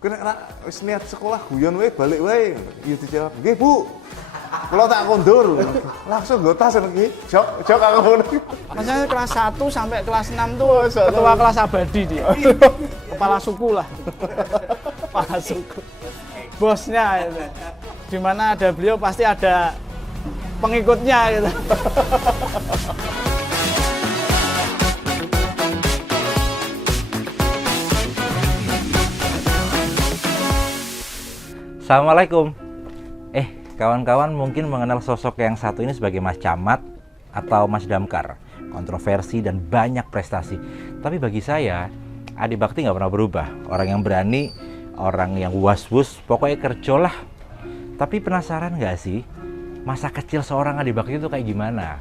Kena wis niat sekolah guyon wae balik wae. Iya dijawab, "Nggih, Bu. Kula tak kondur." Langsung nggo tas iki. Jok aku ngono. Maksudnya kelas 1 sampai kelas 6 tuh ketua kelas abadi dia. Kepala suku lah. Kepala suku. Bosnya itu. Di mana ada beliau pasti ada pengikutnya gitu. Assalamualaikum. Kawan-kawan mungkin mengenal sosok yang satu ini sebagai Mas Camat atau Mas Damkar. Kontroversi dan banyak prestasi. Tapi bagi saya, Adi Bakti nggak pernah berubah. Orang yang berani, orang yang was-was, pokoknya kerjolah. Tapi penasaran nggak sih, masa kecil seorang Adi Bakti itu kayak gimana?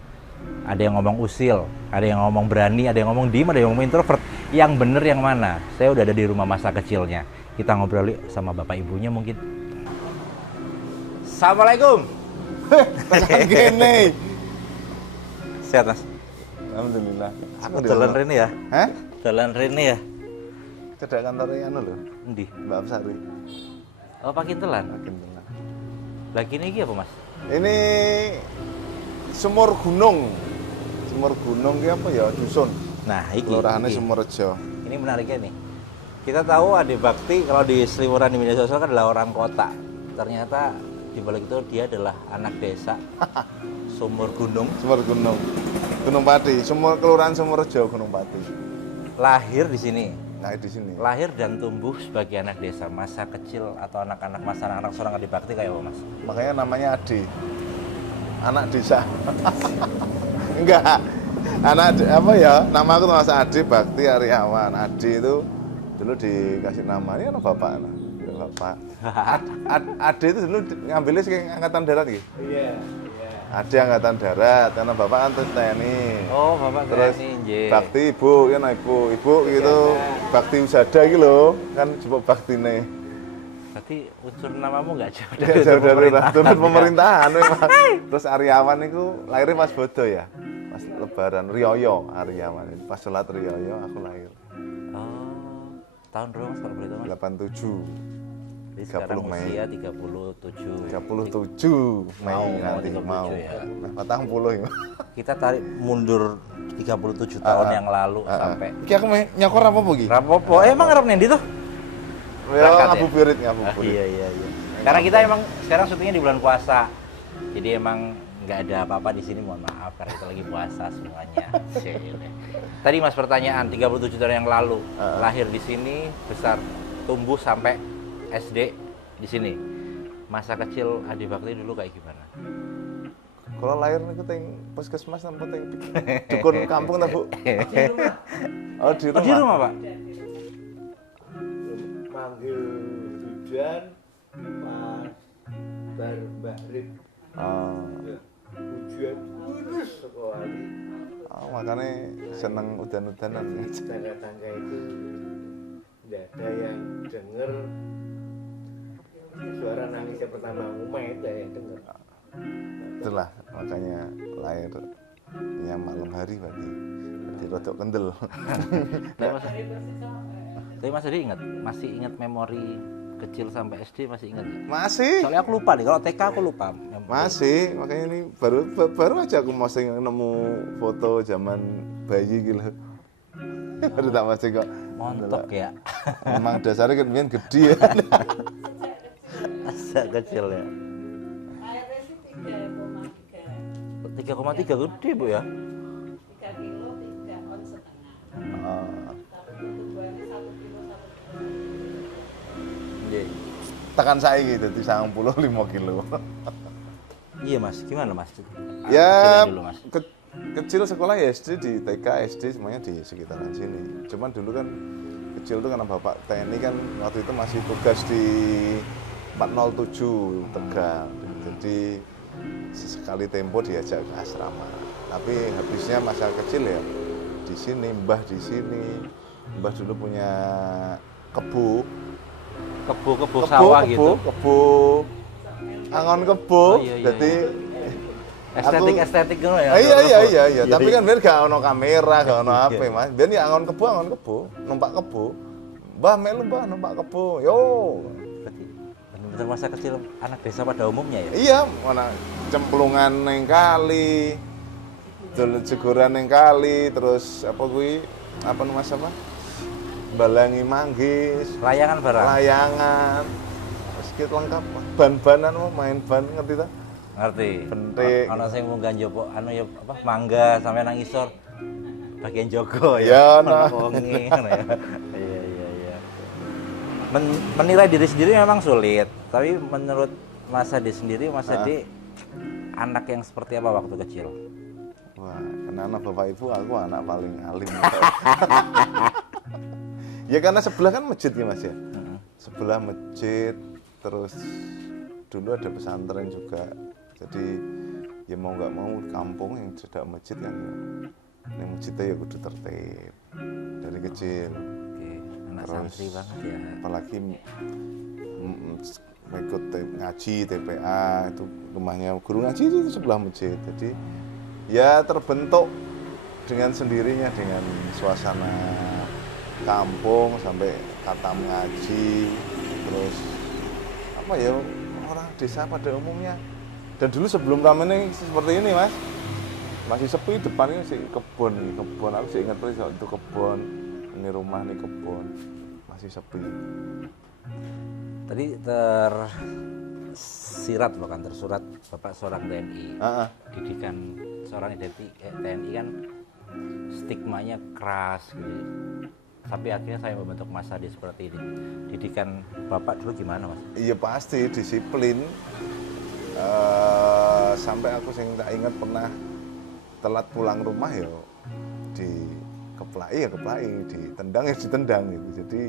Ada yang ngomong usil, ada yang ngomong berani, ada yang ngomong diem, ada yang ngomong introvert. Yang bener yang mana? Saya udah ada di rumah masa kecilnya. Kita ngobrol yuk sama bapak ibunya mungkin. Assalamualaikum. Gini. Sehat, Mas? Alhamdulillah. Aku jalan Rini ya. Hah? Jalan Rini ya. Cedak kantornya anu lho, Endi? Mbak Absari. Oh, Pakintelan. Makin tenang. Lagi ini iki apa, Mas? Ini Sumur Gunung. Sumur Gunung ki apa ya dusun. Nah, iki. Kelurahannya iki. Sumurrejo. Ini menariknya nih. Kita tahu Adi Bakti kalau di seliweran di media sosial kan adalah orang kota. Ternyata di balik itu dia adalah anak desa Sumur Gunung. Sumur Gunung. Gunung Pati, Kelurahan Sumurrejo, Gunung Pati. Lahir di sini. Nah, di sini. Lahir dan tumbuh sebagai anak desa. Masa kecil atau anak-anak masa anak seorang Adi Bakti kayak apa, Mas? Makanya namanya Adi. Anak desa. Enggak. Apa ya? Nama aku Mas Adi Bakti Aryawan. Adi itu dulu dikasih nama ini kan bapak. Bapak. Adi itu dulu ngambilnya sih angkatan darat gitu. Iya. Adi angkatan darat, karena bapak kan TNI. Oh, bapak Terus TNI, nggih. Bakti ibu, ya nah ibu gitu. Bakti Usada gitu loh, kan coba bakti nih. Berarti unsur namamu nggak jauh Dari turun pemerintahan memang. Terus Aryawan itu lahirnya pas bodo ya, pas Lebaran Rioyo Aryawan. Pas sholat Rioyo aku lahir. Oh, tahun berapa, Mas, kalau boleh tahu, Mas? 87. Jadi sekarang 30 Mei. usia 37. 37 Mei Mau, nanti 37 mau. ya. Nah, 40 ya. Kita tarik mundur 37 tahun yang lalu sampai Iki aku nyokor apa Bu? Rapopo. Emang ngarep nendi tuh? Ya Berangkat ngabuburit. Iya. Karena kita emang sekarang syutingnya di bulan puasa. Jadi emang nggak ada apa-apa di sini, mohon maaf karena kita lagi puasa semuanya. Tadi Mas pertanyaan 37 tahun yang lalu, lahir di sini, besar tumbuh sampai SD di sini. Masa kecil Adi Bakti dulu kayak gimana? Kalau lahir niku teng puskesmas napa teng dukun kampung ta, Bu? Oh, di rumah. Oh, di rumah, Pak? Manggil hujan pas bar maghrib. Hujan terus sekali. Oh, makanya seneng udan-udanan. Tangga-tangga itu tidak ada yang denger. Suara nangisnya pertama Umayyad ada yang denger. Itulah makanya lahirnya malam hari berarti rodok kendel. Tapi Mas Adi masih ingat memori kecil sampai SD, masih ingat nggak? Masih. Soalnya aku lupa nih, kalau TK aku lupa. Masih, makanya ini baru aja aku posting nemu foto zaman bayi gitu. Baru tak posting kok. Montok ya. Emang dasarnya kan biar gede ya. Masa kecil ya. 3,3 gede, Bu ya. 3 kilo 3 on setengah. Tapi kebutuhannya 1 kilo 1 kilo. Tekan saya gitu, di 95 kilo. Iya, Mas. Gimana, Mas? Ya, Dulu, Mas. kecil sekolah ya SD di TK, SD semuanya di sekitaran sini. Cuman dulu kan kecil tuh karena bapak TNI kan waktu itu masih tugas di 407 Tegal. Jadi sesekali tempo diajak ke asrama. Tapi habisnya masa kecil ya di sini, Mbah di sini. Mbah dulu punya kebo Sawah gitu. Angon kebo. Oh, iya. Jadi Estetik gitu ya. Iya. Tapi kan biar gak ono kamera, gak ono HP, Mas. Biar ya angon kebo, numpak kebo. Mbah melu mbah numpak kebo. Yo. Berarti benar-benar masa kecil anak desa pada umumnya ya? Iya, mana cemplungan neng kali. Dolen jegoran neng kali, terus apa kuwi? Apa Mas apa? Balangi manggis, Layangan barang. layangan. Terus kita lengkap ban-banan main ban ngerti ta? Ngerti. Bentik. Ana sing munggah njopok anu ya apa mangga sampai nang isor bagian jogo Ya, ya. nah. Ana wengi ngono ya. Iya iya iya. Menilai diri sendiri memang sulit, tapi menurut Mas Adi sendiri, Mas Adi anak yang seperti apa waktu kecil? Wah, karena anak bapak ibu aku anak paling alim. Ya karena sebelah kan masjid ya Mas ya. Sebelah masjid, terus dulu ada pesantren juga. Jadi ya mau nggak mau kampung yang sudah masjid kan ya. Yang masjidnya ya kudu tertib dari kecil. Oke, anak Terus, santri banget ya. Apalagi ikut ngaji TPA itu rumahnya guru ngaji itu sebelah masjid. Jadi ya terbentuk dengan sendirinya dengan suasana kampung sampai kata ngaji, terus apa ya orang desa pada umumnya. Dan dulu sebelum rame seperti ini Mas, masih sepi, depannya sih kebun aku sih ingat persis itu kebun, ini rumah nih kebun, masih sepi. Tadi tersirat bahkan tersurat Bapak seorang TNI. Didikan seorang TNI kan stigmanya keras gitu. Tapi akhirnya saya membentuk Mas Adi seperti ini. Didikan Bapak dulu gimana Mas? Iya pasti disiplin. Sampai aku sing tak ingat pernah telat pulang rumah ya dikeplai, ditendang ya ditendang gitu. Jadi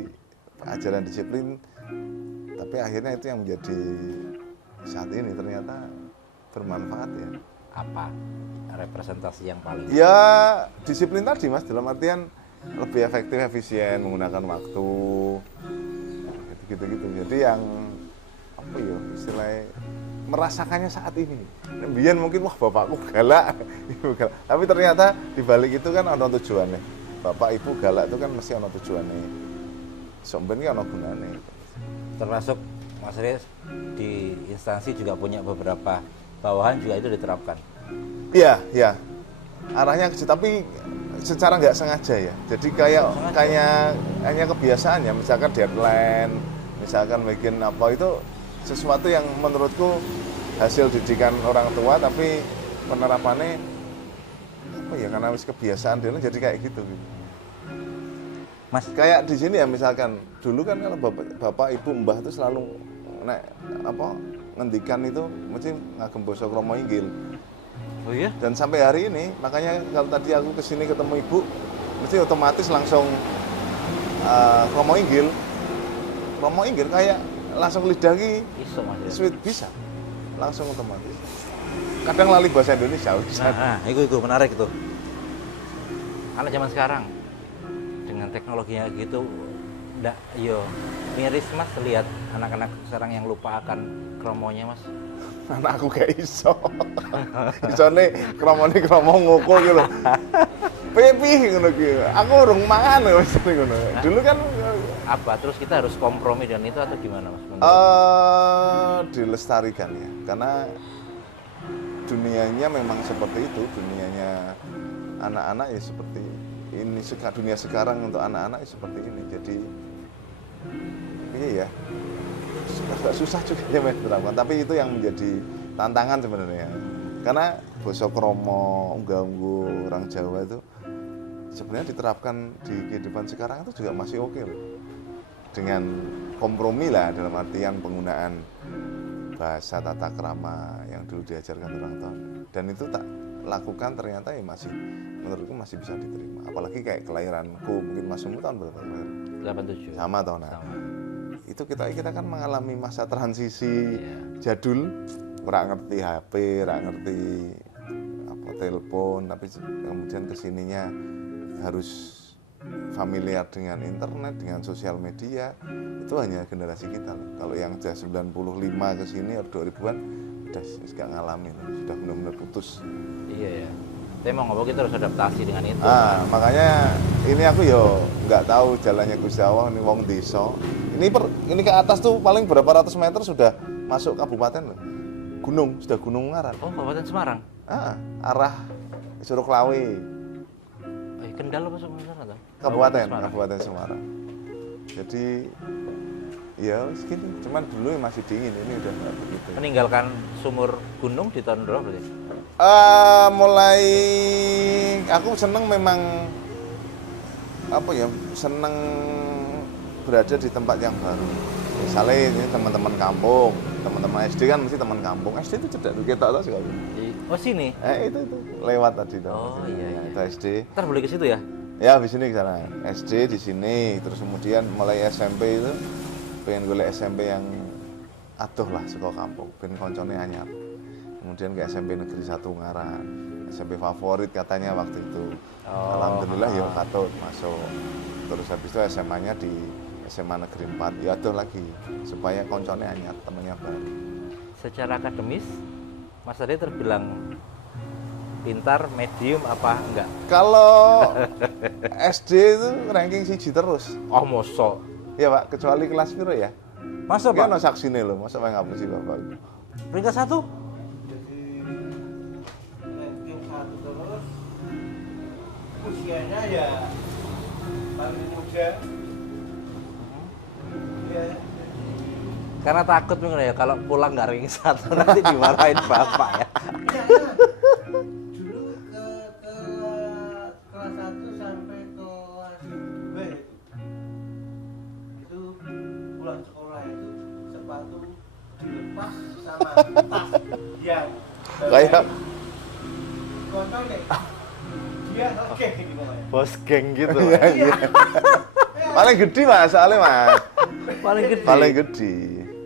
ajaran disiplin, tapi akhirnya itu yang menjadi saat ini ternyata bermanfaat ya. Apa representasi yang paling? Ya disiplin tadi Mas, dalam artian lebih efektif, efisien menggunakan waktu, gitu. Jadi yang apa ya istilahnya merasakannya saat ini. Biyen mungkin wah bapakku galak, ibu galak. Tapi ternyata di balik itu kan ada tujuannya. Bapak ibu galak itu kan mesti ada tujuannya. Somben kan ada gunanya. Termasuk Mas Adi di instansi juga punya beberapa bawahan juga itu diterapkan. Iya. Arahnya ke situ, tapi secara nggak sengaja ya. Jadi kayak hanya kebiasaan ya. Misalkan deadline, misalkan bikin apa itu sesuatu yang menurutku hasil didikan orang tua, tapi penerapannya apa ya karena wis kebiasaan dia jadi kayak gitu. Mas, Kayak di sini ya misalkan dulu kan kalau bapak ibu mbah itu selalu ngendikan itu mesti ngagem basa krama inggil. oh iya? Dan sampai hari ini makanya kalau tadi aku kesini ketemu ibu mesti otomatis langsung krama inggil kayak langsung lidah ki Iso Mas. sweet bisa langsung otomatis. Kadang lali bahasa Indonesia bisa. Nah, itu menarik itu. Anak zaman sekarang dengan teknologinya gitu, miris Mas lihat anak-anak sekarang yang lupa akan kromonya Mas. Anak aku gak iso. Isone kromone kromo ngoko gitu lho. Piye ngono ki. Aku urung mangan lho wis ngono. Dulu kan Apa terus kita harus kompromi dengan itu atau gimana Mas? Dilestarikan ya. Karena dunianya memang seperti itu, dunianya anak-anak ya seperti ini. Dunia sekarang untuk anak-anak ya seperti ini. Jadi iya ya. Agak susah juga ya menerapkan, tapi itu yang menjadi tantangan sebenarnya. Karena basa krama, unggah-ungguh orang Jawa itu sebenarnya diterapkan di kehidupan sekarang itu juga masih oke loh. Dengan kompromi lah dalam artian penggunaan bahasa tata krama yang dulu diajarkan orang tua. Dan itu tak lakukan ternyata ya masih menurutku masih bisa diterima. Apalagi kayak kelahiranku, mungkin Mas Sumu tahun berapa lahir? 87. Sama tahun. Sama. Itu kita kan mengalami masa transisi jadul, ora ngerti HP, ora ngerti apa telepon, tapi kemudian kesininya harus familiar dengan internet, dengan sosial media. Itu hanya generasi kita loh. Kalau yang sudah 95 ke sini atau 2000-an udah nggak ngalamin, sudah benar-benar putus. Iya ya. Tapi mau ngomong kita harus adaptasi dengan itu. Makanya ini aku yo nggak tahu jalannya Gusti Allah ini wong desa. Ini ke atas tuh paling berapa ratus meter sudah masuk kabupaten loh. Gunung, sudah Gunung Ungaran. Oh, Kabupaten Semarang. Arah Suruklawi. Kendal apa Semarang atau? Kabupaten Semarang. Jadi ya segini, cuman dulu masih dingin, ini udah nggak begitu. Meninggalkan sumur gunung di tahun berapa berarti? Mulai aku seneng memang apa ya, seneng berada di tempat yang baru. Misalnya ini teman-teman kampung, teman-teman SD kan mesti teman kampung. SD itu cedak tuh kita tahu sekali. Oh sini? Itu lewat tadi tuh. Oh iya. Itu SD. Ntar boleh ke situ ya? Ya di sini ke sana. SD di sini, terus kemudian mulai SMP itu pengen golek SMP yang adoh lah sekolah kampung, ben koncone anyar. Kemudian ke SMP Negeri 1 Ungaran, SMP favorit katanya waktu itu. Alhamdulillah ya katut masuk. Terus habis itu SMA-nya di SMA Negeri 4, ya adoh lagi supaya koncone anyar, temennya baru. Secara akademis, Mas Ade terbilang pintar, medium apa enggak? Kalau SD itu ranking 1 terus. Oh mosok. Ya Pak, kecuali kelas piro ya? Masa Pak? Pak? Ono saksine lho, masa Pak ngapusi Bapak. Peringkat 1? Jadi ranking 1 terus, usianya ya paling muda. Ya. Karena takut mungkin ya kalau pulang nggak ranking 1 nanti dimarahin bapak ya. Dulu ke kelas 1 sampai kelas 2 itu pulang sekolah itu sepatu dilepas sama tas yang Kayak kontol deh. Dia oke gimana ya? Bos geng gitu. iya. Paling gede Mas, soalnya Mas. Paling gede.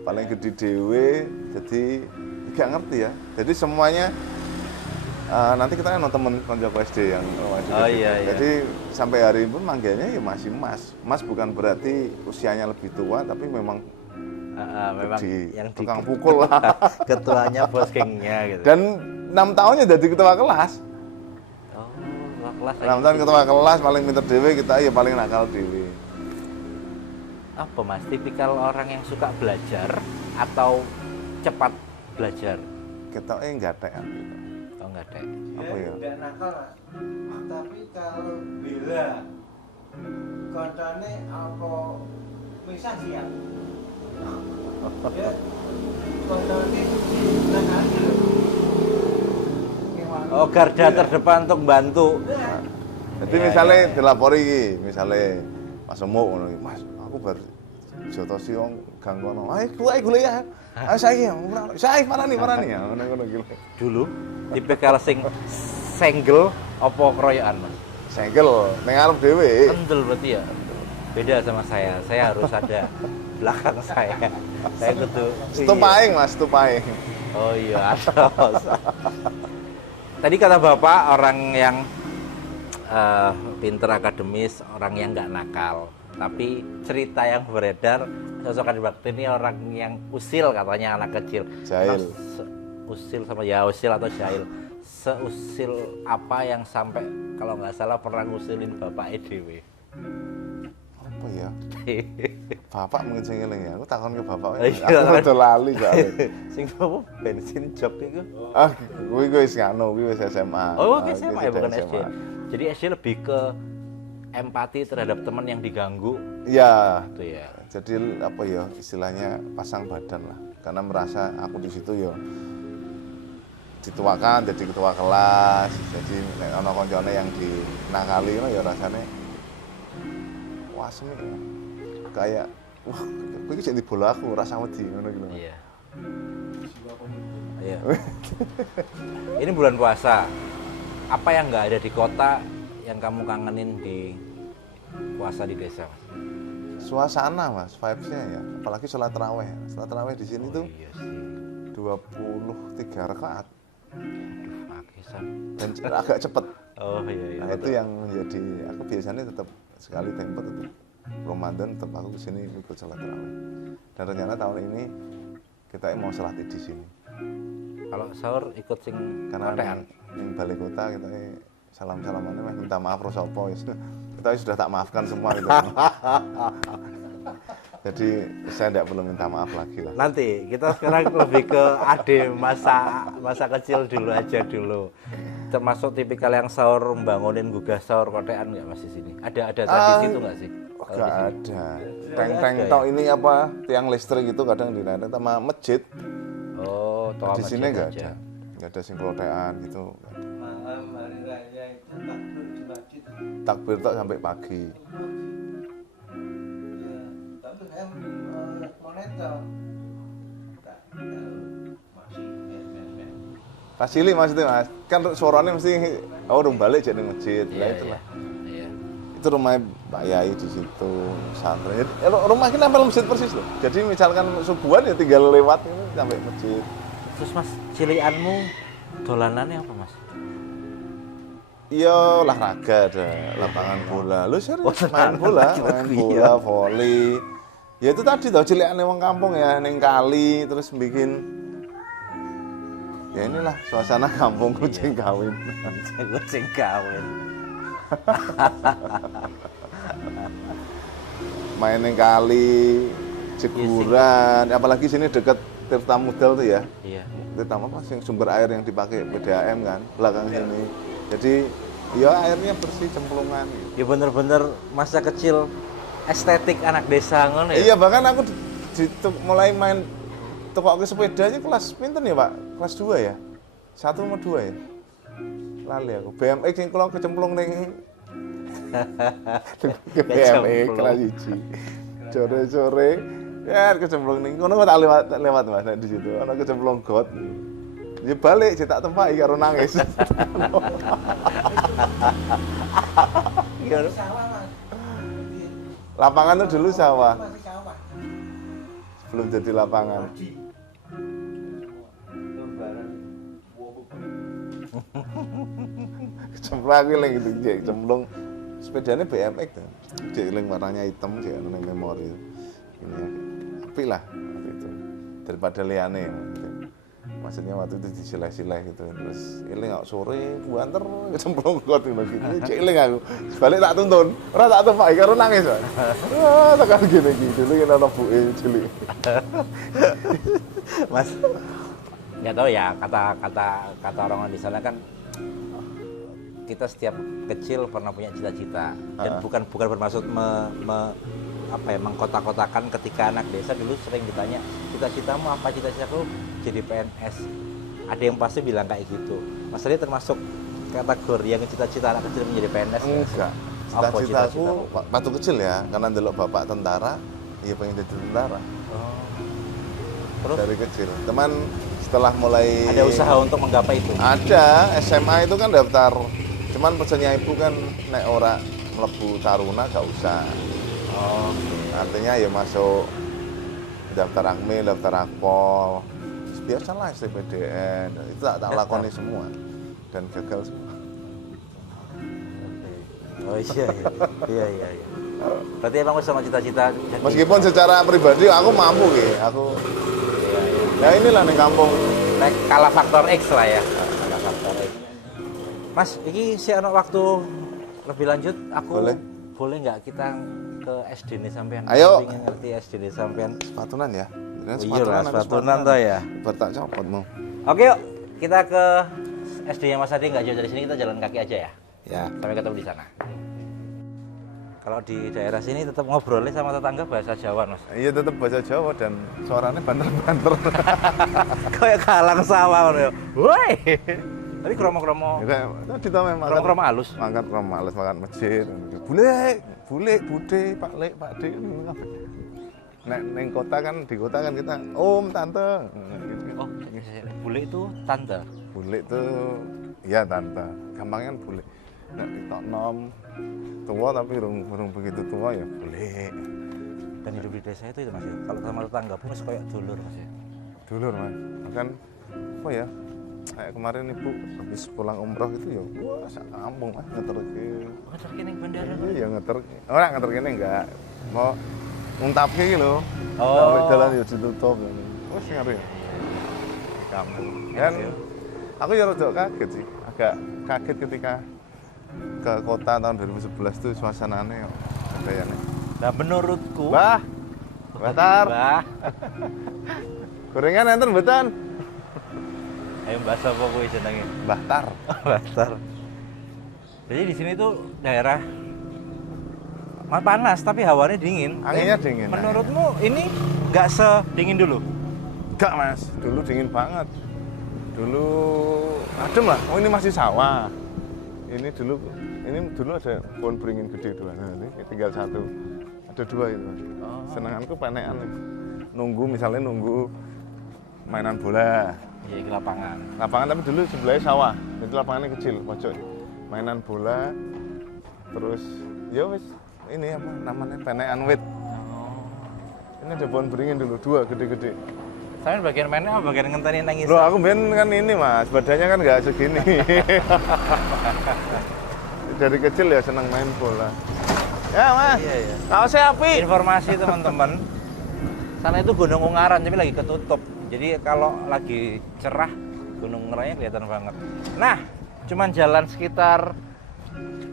Paling gede dewe, jadi gak ngerti ya. Jadi semuanya nanti kita kan temen konco SD yang iya. Jadi sampai hari ini pun manggilnya ya masih Mas. Mas bukan berarti usianya lebih tua, tapi memang memang yang tukang pukul lah. Ketuanya bos gengnya gitu. Dan 6 tahunnya jadi ketua kelas. Oh, ketua kelas. 6 tahun ketua kelas, paling pinter dewe, kita ya paling nakal dewe. Apa Mas, tipikal orang yang suka belajar atau cepat belajar? Kita enggak ada gitu. Oh enggak ada. Apa ya? Tidak nakal lah. Tapi kalau bela koncone apa misah siap. Ya koncone nakal lho. Oh, garda terdepan untuk bantu. Jadi Iya, misalnya iya. dilapori iki, misalnya Mas Emuk ngono iki, Mas, aku baru jotosi wong gang kono. Ayo gue ya. Ayo saiki ya. Saiki parani ya. Ngono gitu. Dulu tipikal sing senggel apa keroyokan Mas? Senggel ning arep dhewe. Kendel berarti ya. Beda sama saya. Saya harus ada belakang saya. Saya kudu Stupaing Mas, stupaing. Oh iya, atos. Tadi kata Bapak orang yang pinter akademis, orang yang nggak nakal. Tapi cerita yang beredar, sosok Adi Bakti ini orang yang usil katanya anak kecil. Jahil. Usil sama ya usil atau jahil. Seusil apa yang sampai kalau nggak salah pernah ngusilin Bapak EDW? Apa ya? Bapak mungkin sing eling ya. Aku takon ke bapak. Iya, Aku kan? udah lali soalnya. Sing apa? Bensin jok itu? Kuwi wis ngono, kuwi wis SMA. Oh, oke SMA ya, Kuwi bukan sudah SD. Jadi SD lebih ke empati terhadap teman yang diganggu Iya. gitu ya. Jadi apa ya istilahnya pasang badan lah. Karena merasa aku di situ ya dituakan jadi ketua kelas. Jadi nek ana koncone yang dinakali ngono ya rasane wah semik. Kayak wah, kowe iki sing dibola aku rasa wedi ngono gitu. Iya. Iya. Ini bulan puasa. Apa yang nggak ada di kota yang kamu kangenin di puasa di desa, Mas? Suasana Mas, vibes-nya ya. Apalagi sholat tarawih. Sholat tarawih di sini tuh Iya sih. 23 rakaat Aduh, makisan. dan agak cepet. Oh iya. Nah, itu yang menjadi aku biasanya tetap sekali tempo tetap Ramadan tetap aku kesini ikut sholat tarawih. Dan rencana tahun ini kita mau sholat Id di sini. Kalau sahur ikut sing Karena kotekan. yang balik kota kita salam-salamannya mah minta maaf rosopo. Kita sudah tak maafkan semua gitu. Jadi saya tidak perlu minta maaf lagi lah. Nanti kita sekarang lebih ke Ade masa kecil dulu aja dulu. Termasuk tipikal yang sahur bangunin gugah sahur kotekan nggak Mas di sini? Ada tradisi itu nggak sih? Kalau Gak di sini? ada. Nggak Teng-teng ada tok ya? ini apa tiang listrik itu kadang dinaik sama masjid. Oh, toa Di sini masjid nggak aja. ada. Nggak ada singklotean gitu. Nggak ada. Malam hari raya itu takbir di masjid. Takbir tok sampai pagi. Ya, tapi saya monitor. Tak, masih Pas cilik maksudnya Mas, kan suaranya mesti urung balik jadi masjid. Lah Iya, itulah. iya. Itu rumah Pak Yai di situ, pesantren. Jadi, rumah kita nempel masjid persis loh. Jadi misalkan subuhan ya tinggal lewat ini sampai masjid. Terus Mas, cilianmu dolanannya apa Mas? Iya olahraga ada lapangan bola. Lu serius Oh, main bola, tenan, main iya. bola, voli. Ya itu tadi tau cilikane wong kampung ya, ning kali terus bikin. Ya inilah suasana kampung kucing kawin. Kucing kawin. Main ning kali, jeguran, apalagi sini dekat Tirta Mudal tuh ya. Iya. Tirta apa sih sumber air yang dipakai PDAM kan, belakang sini. Jadi ya airnya bersih cemplungan. Ya bener-bener masa kecil estetik anak desa ngono ya. Iya bahkan aku mulai main tukok ke sepedanya kelas pinten ya Pak? Kelas 2 ya? 1 sama 2 ya? Lali aku. BMX yang kalau kecemplung ning ke BMX kelas 1. Sore-sore ya kecemplung ning kono kok tak lewat Mas nek di situ. Ana kecemplung got. Ya balik cetak tempat karo nangis. Iya. sawah mas. Lapangan itu dulu sawah, Masih sawah. belum jadi lapangan. Padi. Lembaran wowo. Cemplung aku eling gitu, Jek. Cemplung sepedanya BMX tuh. Jek eling warnanya hitam, Jek anu ning memori. Ini ya. Apik lah waktu itu. Daripada liane. Gitu. Maksudnya waktu itu disileh-sileh gitu. Terus eling kok sore buanter cemplung got gitu. Jek eling aku. Balik tak tuntun. Ora tak tempak karo nangis, Pak. Wah, tekan gini gitu. Dulu kan ana buke cilik. Mas, nggak tahu ya kata orang di sana kan kita setiap kecil pernah punya cita-cita dan bukan bermaksud mengkotak-kotakan ketika anak desa dulu sering ditanya cita-citamu apa, cita-citaku jadi PNS. Ada yang pasti bilang kayak gitu. Mas Adi termasuk kategori yang cita-cita anak kecil menjadi PNS? Enggak. Apa Cita-citaku cita-citamu? waktu kecil ya, karena ndelok bapak tentara, iya pengen jadi tentara. Oh. Terus Dari kecil. Teman setelah mulai ada usaha untuk menggapai itu? Ada, SMA itu kan daftar. Cuman pesannya ibu kan nek ora mlebu taruna gak usah. Oh. Artinya ya masuk daftar Akmil, daftar Akpol. Biasalah STPDN. Itu tak lakoni semua dan gagal semua. Oh iya. Berarti emang sama cita-cita. Meskipun secara pribadi aku mampu gitu. Aku ya inilah nih kampung. Kalah faktor X lah ya. Kalah faktor X. Mas, ini sih ada waktu lebih lanjut. Aku boleh nggak kita ke SD nih sampean? Ayo. Ingin ngerti SD nih sampean. Sepatunan ya. Oh, iya lah, sepatunan toh ya. Bertak copot mau. Oke yuk, kita ke SD-nya Mas Adi, nggak jauh dari sini, kita jalan kaki aja ya. Ya. Sampai ketemu di sana. Kalau di daerah sini tetap ngobrolnya sama tetangga bahasa Jawa, Mas. Iya tetap bahasa Jawa dan suaranya banter-banter. Kayak kalang sawah ya. Woi. Tapi kromo-kromo. Tadi tau memang Kromo-kromo halus. makan kromo halus, makan masjid. Bule, bude, Pak Lek, Pak Dik. Nek neng kota kan, di kota kan kita Om, Tante. Gitu. Oh, bule itu tante. Bule itu ya tante. Gampangnya kan bule. Nek tok nom tua tapi belum begitu tua ya bule. Dan hidup di desa itu Mas ya. Kalau sama tetangga pun kayak dulur Mas ya. Dulur Mas. Kan apa ya? Kayak kemarin ibu habis pulang umroh gitu ya, wah sak kampung Mas ngeterke. Ngeter kene bandara. Iya ngeter. Ora ngeter kene enggak. Mau nguntapke iki lho. Oh. Sampai jalan ya ditutup. Wes ngeri. kampung. Dan aku ya rada kaget sih, agak kaget ketika ke kota tahun 2011 tuh suasananya kayaknya. Nah, menurutku Bah, Batar, Mbah, gorengan enten mboten? ayo mbak sapa kuwi jenenge? Bahtar. Batar. Jadi di sini tuh daerah panas tapi hawanya dingin. Anginnya dingin. Menurutmu ini nggak sedingin dulu? Enggak mas, dulu dingin banget. Dulu adem lah, oh ini masih sawah. Ini dulu ada pohon beringin gede dua. Nah, ini tinggal satu. Ada dua itu mas. Senanganku panean. Misalnya nunggu mainan bola. Iya, ke lapangan. Lapangan tapi dulu sebelahnya sawah. Jadi lapangannya kecil, pojok. Mainan bola. Terus ya wis ini apa namanya panean wit. Ini ada pohon beringin dulu dua gede-gede. Saya bagian mainnya apa? Bagian ngenteni nangis. Loh aku ben kan ini mas, badannya kan nggak segini. Dari kecil ya senang main bola. Ya mas, Iya. kalau saya api. Informasi teman-teman, sana itu Gunung Ungaran tapi lagi ketutup. Jadi kalau lagi cerah Gunung Ungarannya kelihatan banget. Nah, cuman jalan sekitar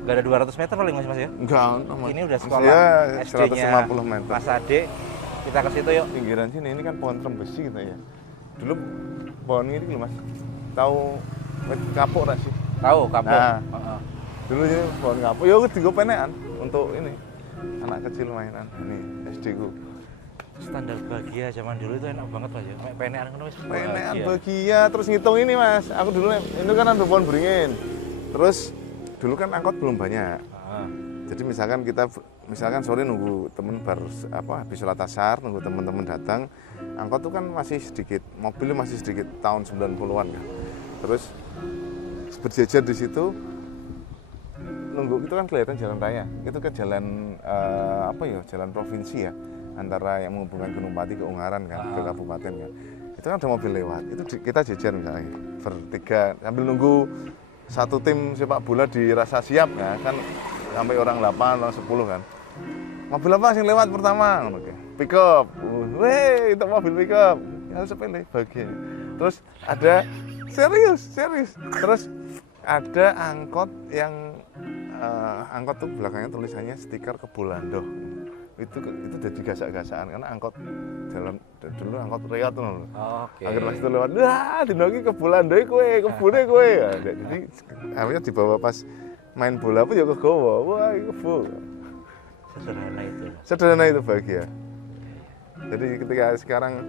nggak ada 200 meter paling mas ya? Enggak, mas. Ini udah sekolah Ya, SD-nya 150 meter. Mas Ade. Kita ke situ yuk. Pinggiran sini ini kan pohon trembesi gitu ya. Dulu pohon ini loh mas, tahu wit kapuk nggak sih? Tahu kapuk. Nah. Heeh. Dulu ini pohon kapuk, ya gue penean untuk ini anak kecil mainan. Ini SD ku. Standar bahagia zaman dulu itu enak banget mas ya. Kayak penean ngono wis Penean bahagia, terus ngitung ini mas. Aku dulu itu kan ada pohon beringin. Terus dulu kan angkot belum banyak. Ah. Jadi misalkan sore nunggu temen habis sholat asar, nunggu teman-teman datang, angkot tuh kan masih sedikit, mobilnya masih sedikit tahun 90-an kan. Terus berjejer di situ, nunggu itu kan kelihatan jalan raya. Itu kan jalan jalan provinsi ya, antara yang menghubungkan Gunung Pati ke Ungaran kan, ke kabupaten kan. Itu kan ada mobil lewat, itu kita jejer misalnya bertiga sambil nunggu satu tim sepak bola dirasa siap ya kan, sampai orang 8, orang 10 kan. Mobil apa yang lewat pertama? Oke. Pick up. Weh, itu mobil pick up. Hal sepele bahagia. Terus ada serius. Terus ada angkot yang angkot tuh belakangnya tulisannya stiker Kebulando. Itu udah digasak-gasakan karena angkot dulu angkot Riau tuh. Oke. Akhir pas itu lewat, wah dinoki Kebulando kebune kowe. Jadi akhirnya dibawa pas main bola pun ya kegowo. Wah, kebo. Sederhana itu bahagia. Jadi ketika sekarang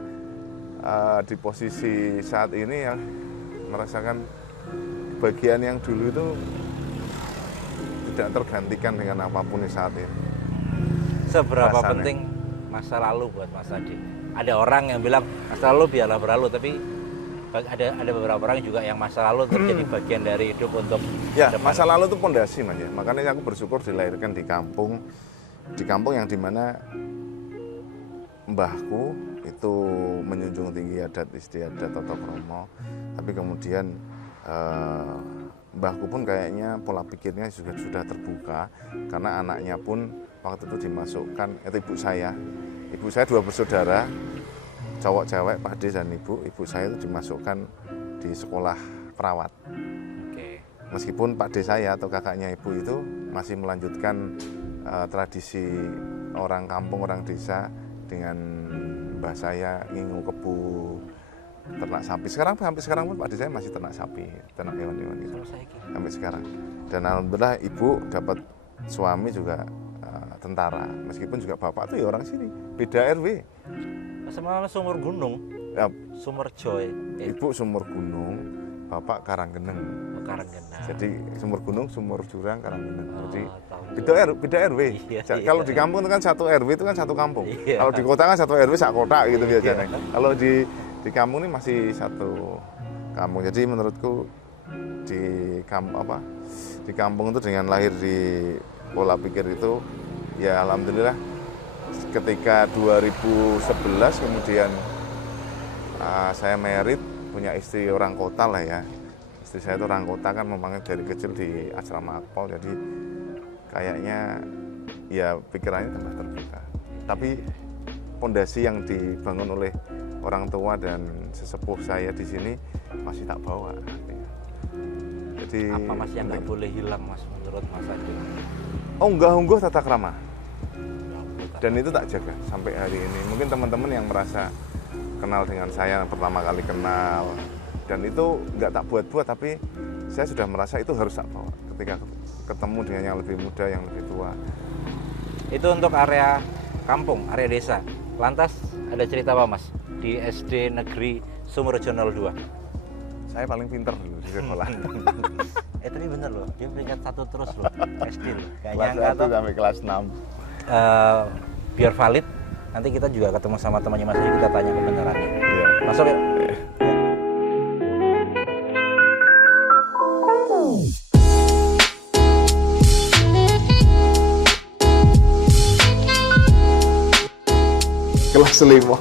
di posisi saat ini yang merasakan kebahagiaan yang dulu itu tidak tergantikan dengan apapun di saat ini. Seberapa Rasanya. penting masa lalu buat Mas Ade? Ada orang yang bilang masa lalu biarlah berlalu, tapi ada beberapa orang juga yang masa lalu terjadi bagian dari hidup untuk Ya, depan. masa lalu itu pondasi mas ya. Makanya aku bersyukur dilahirkan di kampung yang dimana mbahku itu menjunjung tinggi adat istiadat tata krama, tapi kemudian mbahku pun kayaknya pola pikirnya juga sudah terbuka karena anaknya pun waktu itu dimasukkan, itu ibu saya 2 bersaudara, cowok cewek, Pak De dan ibu saya itu dimasukkan di sekolah perawat. Oke. Meskipun Pak De saya atau kakaknya ibu itu masih melanjutkan tradisi orang kampung, orang desa dengan mbah saya ngingu kebu, ternak sapi. Sampai sekarang pun Pak De saya masih ternak sapi, ternak hewan-hewan itu. Sampai sekarang. Dan alhamdulillah ibu dapat suami juga tentara. Meskipun juga bapak tuh ya orang sini, beda RW. Sama Sumur Gunung, Ya, Sumur Joy, ibu Sumur Gunung, bapak Karanggeneng. Karanggeneng. Jadi Sumur Gunung, Sumur Jurang, Karanggeneng. Jadi tahu. beda RW. Iya, Kalau iya. di kampung itu kan satu RW itu kan satu kampung. Iya. Kalau di kota kan satu RW sak kota gitu biasanya. Iya. Kalau di kampung ini masih satu kampung. Jadi menurutku di kampung itu dengan lahir di pola pikir itu ya alhamdulillah ketika 2011 kemudian saya married, punya istri orang kota lah ya. Istri saya itu orang kota kan, memangnya dari kecil di asrama Akpol, jadi kayaknya ya pikirannya tambah terbuka. Tapi pondasi yang dibangun oleh orang tua dan sesepuh saya di sini masih tak bawa. Jadi Apa Mas yang nggak boleh hilang Mas menurut Mas Adi? unggah-ungguh tata krama. Dan itu tak jaga sampai hari ini. Mungkin teman-teman yang merasa kenal dengan saya pertama kali kenal, dan itu nggak tak buat-buat, tapi saya sudah merasa itu harus tak bawa ketika ketemu dengan yang lebih muda, yang lebih tua. Itu untuk area kampung, area desa. Lantas ada cerita apa Mas di SD Negeri Sumerjo 02? Saya paling pinter dulu di sekolah. Tapi bener loh, dia peringkat 1 terus loh, SD loh. Gak Kelas nyangka 1 tuh. sampai kelas 6. Biar valid, nanti kita juga ketemu sama temannya Mas Adi, kita tanya kebenarannya. Iya. Masuk yuk. Kelas 5.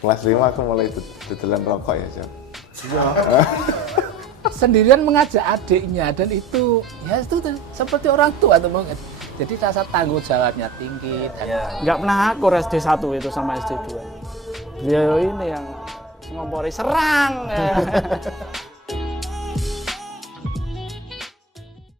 Kelas 5 aku mulai dodolan rokok ya, Chef. Sendirian mengajak adiknya, dan itu ya itu seperti orang tua tuh mungkin. Jadi rasa tanggung jawabnya tinggi dan Nggak pernah akur SD 1 itu sama SD 2. Beliau ini yang ngompori serang.